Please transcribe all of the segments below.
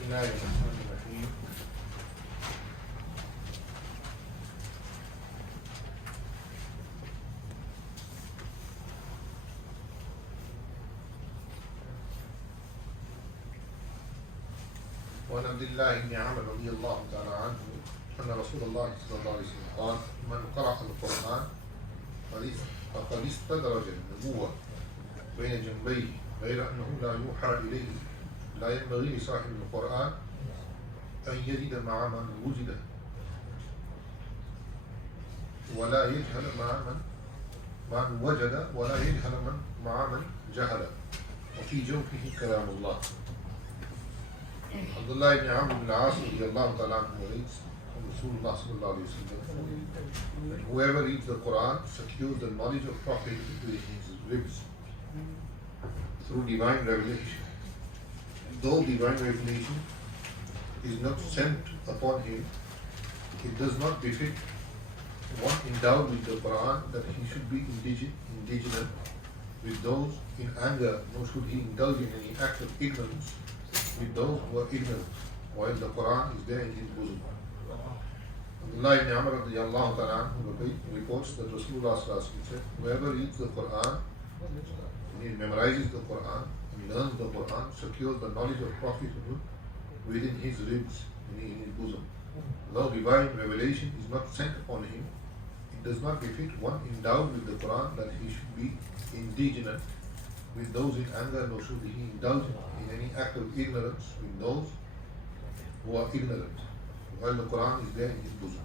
الله الرحمن الرحيم. وعن عبد الله بن عمرو رضي الله تعالى عنه أن رسول الله صلى الله عليه وسلم قال: من قرأ القرآن فقد استدرج النبوة بين جنبيه غير أنه لا يوحى إليه. لا ينبغي لصاحب القرآن أن يجد مع من وجد ولا يجهل مع من وجد ولا يجهل مع من جهل وفي جوفه كلام الله. Abdullah ibn Amr ibn al-As radiyallahu ta'ala anhu narrates from Rasulullah sallallahu alayhi wa sallam that whoever reads the Quran secures the knowledge of Prophet within his ribs through divine revelation. Though divine revelation is not sent upon him, it does not befit one endowed with the Quran that he should be indignant with those in anger, nor should he indulge in any act of ignorance with those who are ignorant, while the Quran is there in his bosom. Abdullah ibn Amr radiyallahu ta'ala reports that Rasulullah said, whoever reads the Quran, and he memorizes the Quran, and learns the Quran, secures the knowledge of prophethood within his ribs, in his bosom. Though divine revelation is not sent upon him, it does not befit one endowed with the Quran that he should be indignant with those in anger, nor should he indulge in any act of ignorance with those who are ignorant, while the Quran is there in his bosom.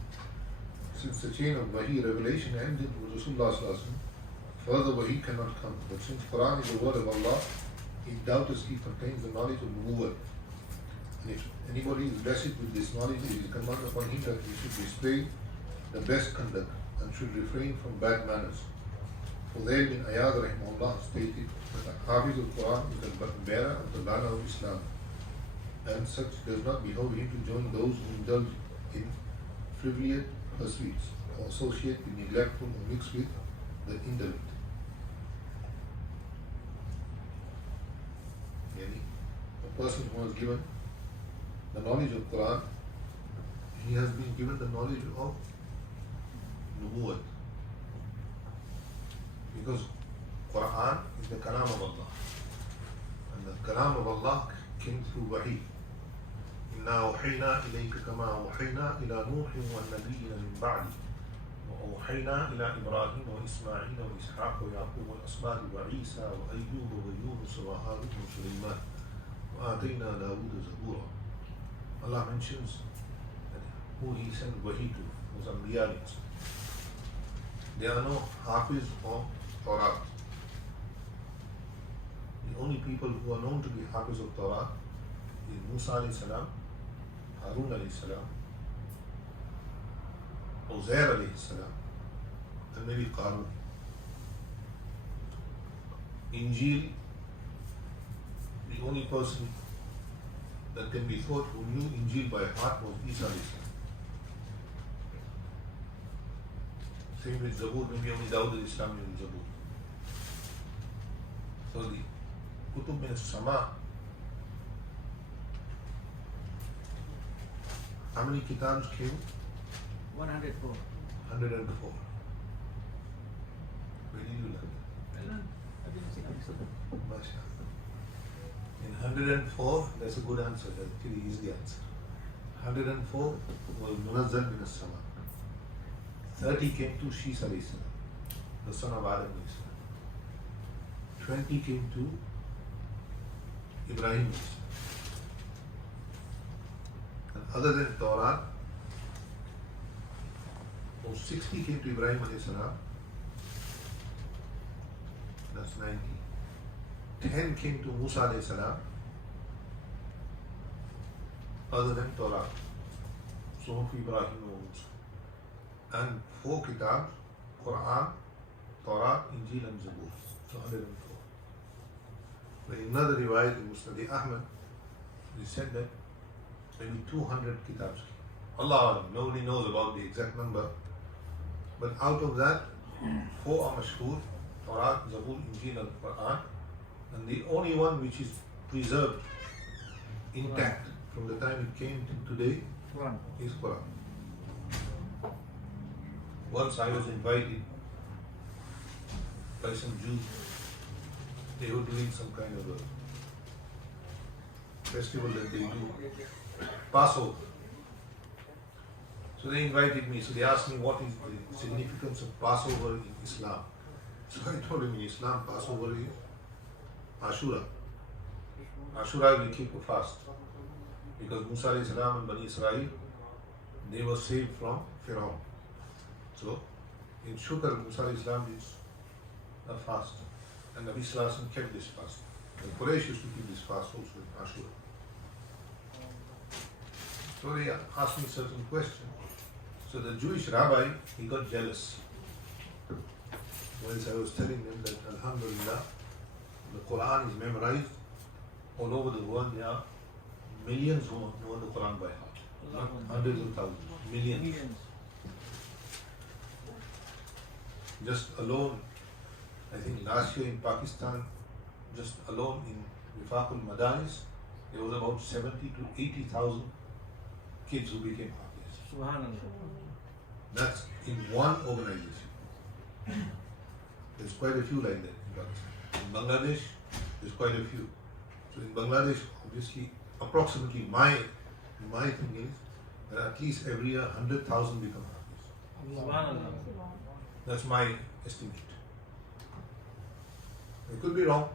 Since the chain of Wahi revelation ended with Rasulullah sallallahu alaihi wasallam, further Wahi cannot come. But since Quran is the word of Allah, it doubtlessly contains the knowledge of Nubuwwah. And if anybody is blessed with this knowledge, it is commanded upon him that he should display the best conduct and should refrain from bad manners. Khaleel bin Ayad rahimahullah stated that the Hafiz of Quran is the bearer of the banner of Islam, and such does not behove him to join those who indulge in frivolous pursuits or associate with neglectful or mix with the indolent. Yani, a person who has given the knowledge of Quran, he has been given the knowledge of Nubuwwah. Because Quran is the Kalam of Allah, and the Kalam of Allah came through Wahi. إِنَّا أَوْحَيْنَا إِلَيْكَ كَمَا أَوْحَيْنَا إِلَى نُوحٍ وَالنَّبِيِّينَ مِنْ بَعْدِهِ وَأَوْحَيْنَا إِلَى إِبْرَاهِيمَ وَإِسْمَاعِيلَ وَإِسْحَاقَ وَيَعْقُوبَ وَالْأَسْبَاطِ وَعِيسَى وَأَيُّوبَ وَيُونُسَ وَهَارُونَ وَسُلَيْمَانَ وَآتَيْنَا دَاوُودَ زَبُورًا. Allah mentions who He sent Wahi to, was Anbiya. There are no Hafiz or Torah. The only people who are known to be Hafiz of Torah is Musa alayhi salam, Harun alayhi salam, Uzair alayhi salam, and maybe Qarun. Injil, the only person that can be thought who knew Injil by heart was Isa alayhi salam. Same with Zabur, maybe only Dawud al-Islam knew Zabur. So the Kutub min as-Sama, how many kitabs came? 104. 104. Where did you learn that? MashaAllah. In 104, that's a good answer, that's a pretty easy answer. 104 was Munazzal min as-Sama. 30 came to Shis alayhi salam, the son of Adam alayhi salam. 20 came to Ibrahim alayhi salam. And other than Torah, 60 came to Ibrahim alayhi salam. That's 90. 10 came to Musa alayhi salam, other than Torah. Suhuf Ibrahim wa Musa. And 4 kitabs, Quran, Torah, Injil and Zabur. So 104. But in another riwayat in Musnad Ahmad, he said that maybe 200 kitabs. Allah, nobody knows about the exact number. But out of that, 4 are mashhur, Torah, Zabur, Injil and Quran. And the only one which is preserved intact, from the time it came to today Quran. is Quran. Once I was invited by some Jews. They were doing some kind of a festival that they do, Passover. So they invited me. So they asked me what is the significance of Passover in Islam. So I told him in Islam, Passover is Ashura. Ashura we keep a fast. Because Musa alayhi salam and Bani Israel, they were saved from Pharaoh. So in Shukr, Musa alayhi salam is a fast. And Nabi Sallallahu Alaihi Wasallam kept this fast. And Quraysh used to keep this fast also in Ashura. So they asked me certain questions. So the Jewish rabbi, he got jealous. Once I was telling them that Alhamdulillah, the Quran is memorized all over the world. There are millions who know the Quran by heart. Not hundreds of thousands, millions. Just alone, I think last year in Pakistan, just alone in Wifaqul Madaris, there was about 70 to 80,000 kids who became Hafiz. Subhanallah. That's in one organization. There's quite a few like that in Pakistan. In Bangladesh, there's quite a few. So in Bangladesh, obviously, approximately my thing is that at least every year 100,000 become Hafiz. Subhanallah. That's my estimate. It could be wrong.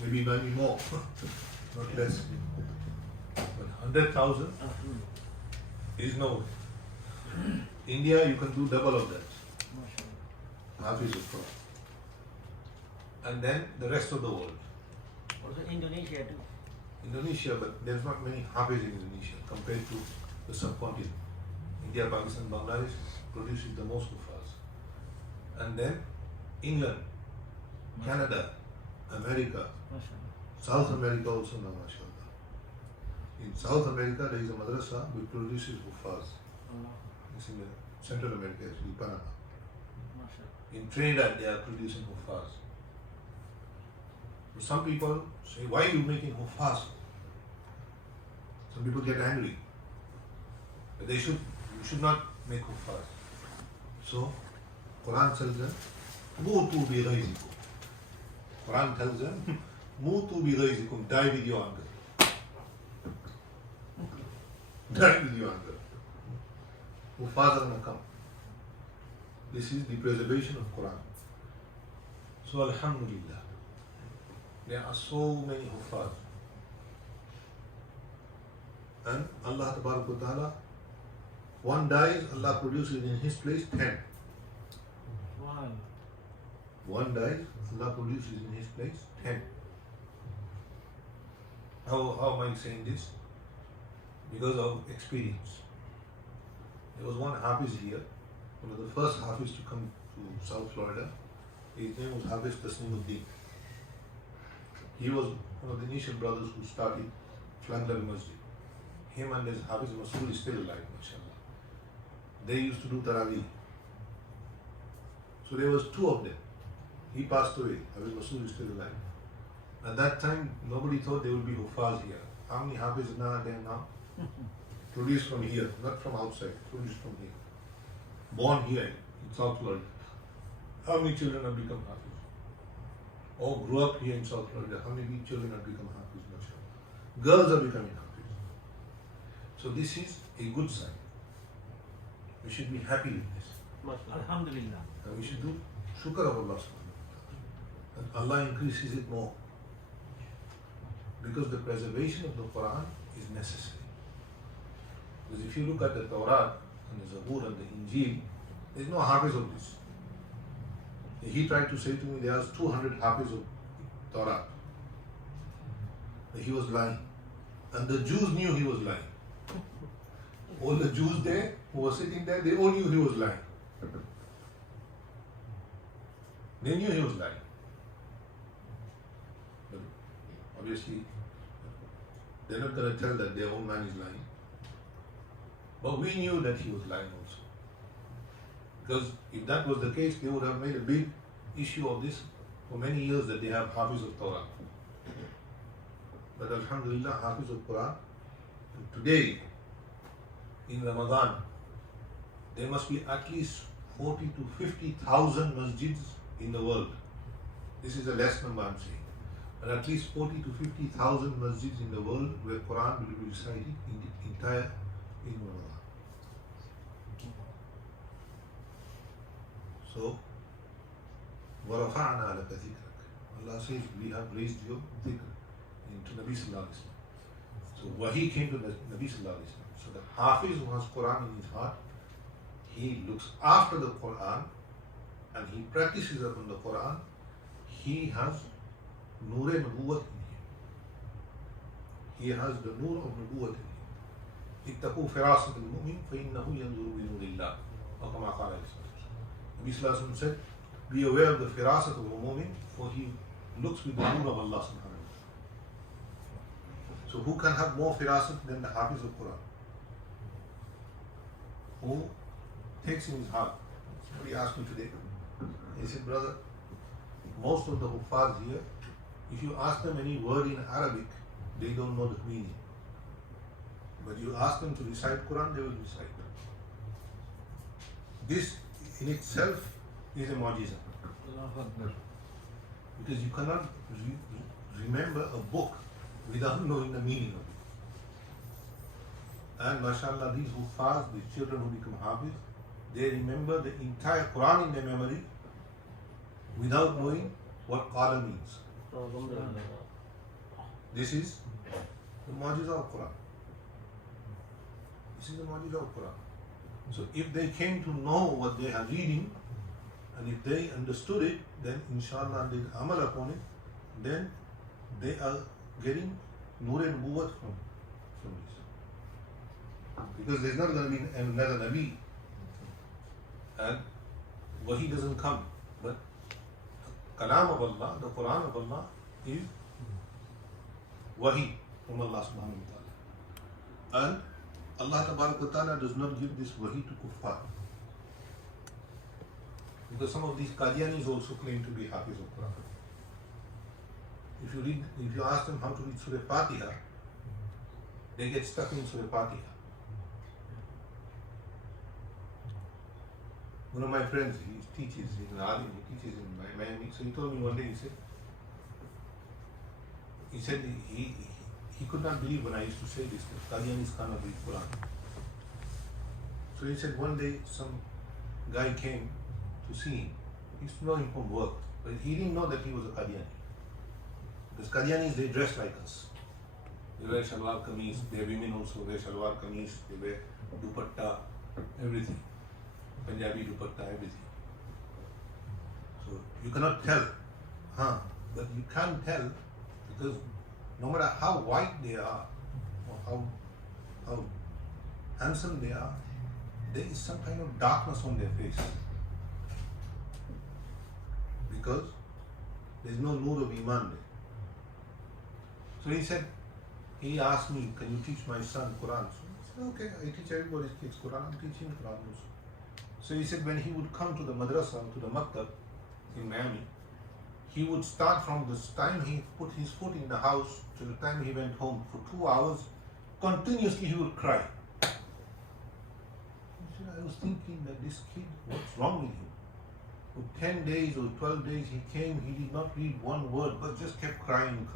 Maybe it might be more, not less. But 100,000 is no way. India, you can do double of that. Hafiz of Quran. And then the rest of the world. Also Indonesia too. Indonesia, but there's not many Hafiz in Indonesia compared to the subcontinent. India, Pakistan, Bangladesh produces the most Hufaz. And then England, Canada, America, South America also now, mashallah. In South America, there is a madrasa which produces Hufaz. It's in Central America, actually, Panama. In Trinidad, they are producing Hufaz. So some people say, why are you making Hufaz? Some people get angry. But you should not make Hufaz. So, Quran tells them, Mutu bi ghayzikum. Quran tells them, Mutu bi ghayzikum, die with your anger. Die with your anger. Hufaz are going to come. This is the preservation of Quran. So Alhamdulillah, there are so many Hufaz. And Allah Ta'ala, one dies, Allah produces in his place 10. Wow. One dies, Allah produces in his place 10. How am I saying this? Because of experience. There was one Hafiz here, one of the first Hafiz to come to South Florida. His name was Hafiz Tasneemuddin. He was one of the initial brothers who started Flagler Masjid. Him and his Hafiz Masood is still alive, mashallah. They used to do Taraweeh. So there was two of them. He passed away. Hafiz Masood is still alive. At that time, nobody thought there would be Hufaz here. How many Hafiz are there now? Produced from here, not from outside, produced from here. Born here in South Florida. How many children have become Hafiz? Or grew up here in South Florida. How many children have become Hafiz? Mashallah. Girls are becoming Hafiz. So this is a good sign. We should be happy with this. Alhamdulillah. And we should do shukr of Allah subhanahu wa ta'ala. And Allah increases it more. Because the preservation of the Quran is necessary. Because if you look at the Torah and the Zabur and the Injil, there is no Hafiz of this. He tried to say to me, there are 200 Hafiz of Torah. He was lying. And the Jews knew he was lying. All the Jews there who were sitting there, they all knew he was lying. They knew he was lying. But obviously, they're not going to tell that their own man is lying. But we knew that he was lying also. Because if that was the case, they would have made a big issue of this for many years that they have Hafiz of Torah. But Alhamdulillah, Hafiz of Quran Today, in Ramadan, there must be at least 40 to 50,000 masjids in the world. This is a less number I'm saying. But at least 40 to 50,000 masjids in the world where Quran will be recited in the entire in Ramadan. So, وَرَفَعْنَا لَكَ ذِكْرَكَ. Allah says, we have raised your dhikr into Nabi Sallallahu Alaihi Wasallam. So Wahi came to the Nabi Sallallahu Alaihi Wasallam. So the Hafiz who has Quran in his heart, he looks after the Quran and he practices upon the Quran. He has Noor-e Nubuwwat in him. He has the Noor of Nubuwwat in him. اتقوا فراسة المؤمن فإنه ينظر بنور الله أو كما قال عليه الصلاة والسلام. Nabi Sallallahu Alaihi Wasallam said, be aware of the firasat of a mu'min, for he looks with the Noor of Allah subhanahu wa ta'ala. So who can have more firasat than the Hafiz of Quran? Who takes in his heart? Somebody asked me today, he said, brother, most of the Huffaz here, if you ask them any word in Arabic, they don't know the meaning. But you ask them to recite Quran, they will recite. This in itself is a mu'jiza. Because you cannot remember a book without knowing the meaning of it. And mashallah, these Huffaz, these children who become Hafiz, they remember the entire Quran in their memory without knowing what Qala means. This is the mu'jiza of Quran. This is the mu'jiza of Quran. So if they came to know what they are reading, and if they understood it, then inshallah did amal upon it, then they are getting Noor and Nubuwwat from this. Because there's not going to be another Nabi, and Wahi doesn't come, but Kalam of Allah, the Quran of Allah is Wahi from Allah subhanahu wa ta'ala. And Allah tabarak wa ta'ala does not give this Wahi to Kuffar. Because some of these Qadianis also claim to be Hafiz of Quran. If you ask them how to read Surah Fatiha, they get stuck in Surah Fatiha. One of my friends, he teaches in Alim, he teaches in Miami. So he told me one day, he said he could not believe when I used to say this, that Qadianis cannot read Quran. So he said one day some guy came to see him. He used to know him from work, but he didn't know that he was a Qadiani. Because Qadianis, they dress like us. They wear shalwar kameez, their women also wear shalwar kameez, they wear dupatta, everything. Punjabi dupatta, everything. So you cannot tell, but you can't tell because no matter how white they are or how handsome they are, there is some kind of darkness on their face. Because there is no Noor of Iman there. So he asked me, can you teach my son Quran? So I said, okay, I teach everybody's kids Quran, I'm teaching Quran also. So he said when he would come to the madrasa, to the maktab in Miami, he would start from the time he put his foot in the house to the time he went home for 2 hours, continuously he would cry. He said, I was thinking that this kid, what's wrong with him? For 10 days or 12 days he came, he did not read one word, but just kept crying.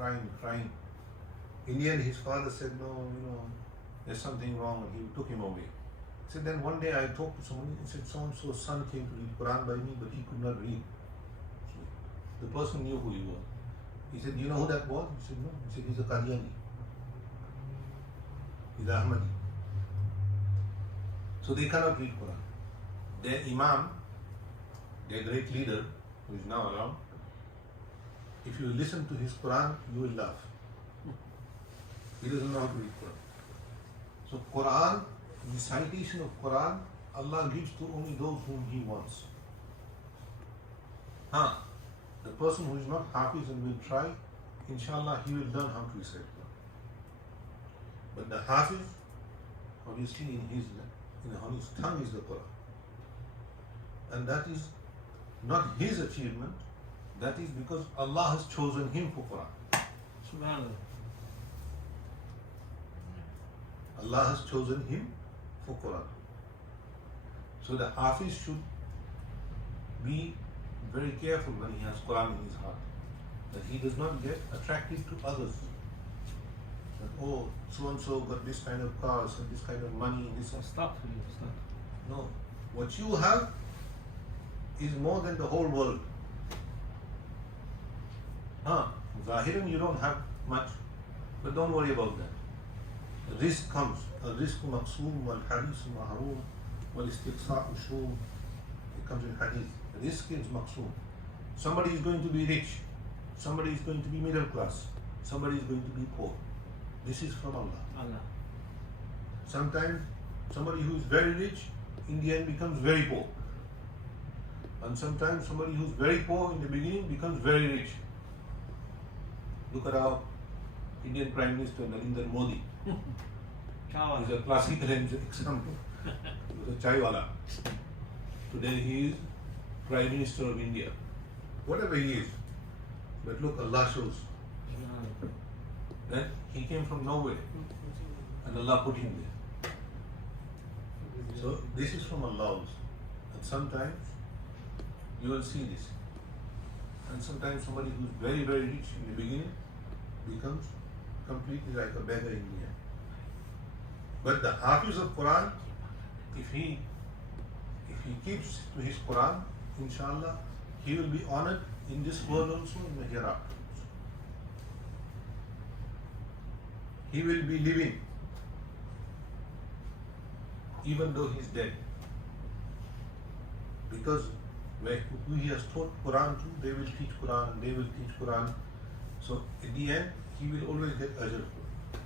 In the end, his father said, no, there's something wrong, and he took him away. He said, then one day I talked to someone, he said, so-and-so's son came to read Quran by me, but he could not read. So the person knew who he was. He said, do you know who that was? He said, no. He said, he's a Qadiani. He's Ahmadi. So they cannot read Quran. Their Imam, their great leader, who is now around, if you listen to his Quran, you will laugh. He doesn't know how to read Quran. So Quran, recitation of Quran, Allah gives to only those whom He wants. The person who is not Hafiz and will try, inshallah, he will learn how to recite Quran. But the Hafiz, obviously on his tongue is the Quran. And that is not his achievement, that is because Allah has chosen him for Quran. Subhanallah. Allah has chosen him for Quran. So the Hafiz should be very careful when he has Quran in his heart, that he does not get attracted to others. That, oh, so and so got this kind of cars and this kind of money, this. Stop. No, what you have is more than the whole world. Zahiran you don't have much, but don't worry about that. The risk comes. الرزق مقسوم والحريص محروم والاستقصاء مشروم. It comes in hadith. The risk is maqsoom. Somebody is going to be rich. Somebody is going to be middle class. Somebody is going to be poor. This is from Allah. Sometimes somebody who is very rich in the end becomes very poor. And sometimes somebody who is very poor in the beginning becomes very rich. Look at our Indian Prime Minister Narendra Modi. He's a classical example. He was a chaiwala. Today he is Prime Minister of India. Whatever he is. But look, Allah shows that he came from nowhere and Allah put him there. So this is from Allah also. And sometimes you will see this. And sometimes somebody who is very, very rich in the beginning becomes completely like a beggar in the end. But the Hafiz of Quran, if he keeps to his Quran, inshallah, he will be honored in this world also, in the hereafter. He will be living even though he is dead. Because who he has taught Quran to, they will teach Quran and they will teach Quran. So at the end, he will always get ajr for it.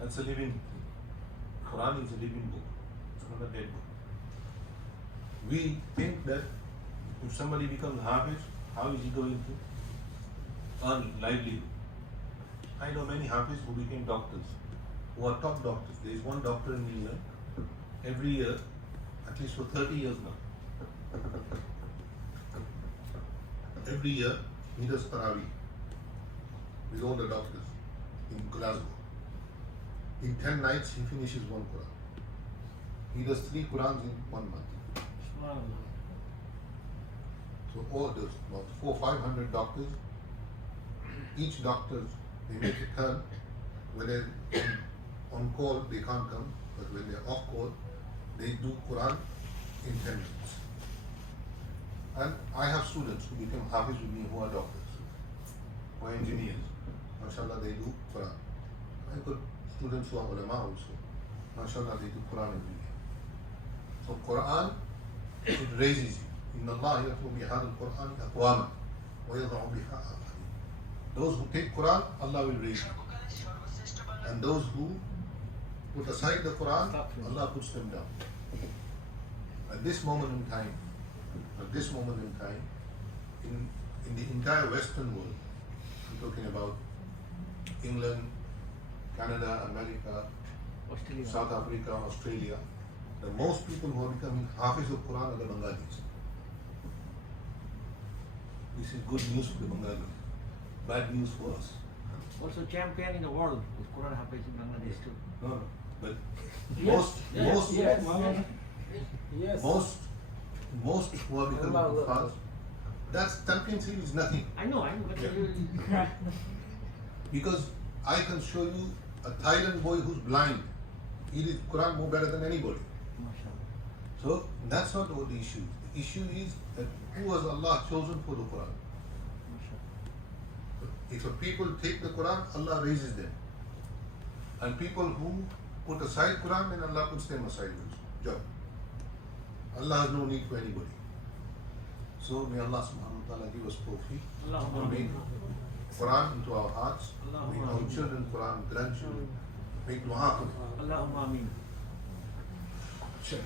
That's a living thing. Quran is a living book. It's not a dead book. We think that if somebody becomes Hafiz, how is he going to earn livelihood? I know many Hafiz who became doctors, who are top doctors. There is one doctor in England, every year, at least for 30 years now, every year he does Tarawih with all the doctors in Glasgow. In 10 nights he finishes one Quran. He does 3 Qurans in 1 month. So all those, about 400-500 doctors, each doctor, they make a turn. When they're on call, they can't come, but when they're off call, they do Quran in 10 minutes. And I have students who become Hafiz with me who are doctors, who are engineers. MashaAllah, they do Quran. I got students who are ulama also. MashaAllah, they do Quran every day. So Quran, it raises you. إِنَّ اللَّهَ يَرْفَعُ بِهَذَا الْقُرْآنِ أَقْوَامًا وَيَضَعُ بِهَا آخَرِينَ. Those who take Quran, Allah will raise you. And those who put aside the Quran, Allah puts them down. At this moment in time, in the entire Western world, I'm talking about England, Canada, America, Australia. South Africa, Australia, the most people who are becoming Hafiz of Quran are the Bengalis. This is good news for the Bengalis, bad news for us. Also champion in the world with Quran Hafiz in Bangladesh too. No, but most who are becoming Hafiz, that's championship is nothing. I know, but Because I can show you a Thailand boy who's blind. He reads Quran more better than anybody. So that's not what the issue is. The issue is that who has Allah chosen for the Quran? If a people take the Quran, Allah raises them. And people who put aside Quran, then Allah puts them aside also. Job. Allah has no need for anybody. So may Allah subhanahu wa ta'ala give us tawfiq. Make Quran into our hearts. Make our children Quran, grandchildren. Make dua for them. Allahumma ameen. Sure.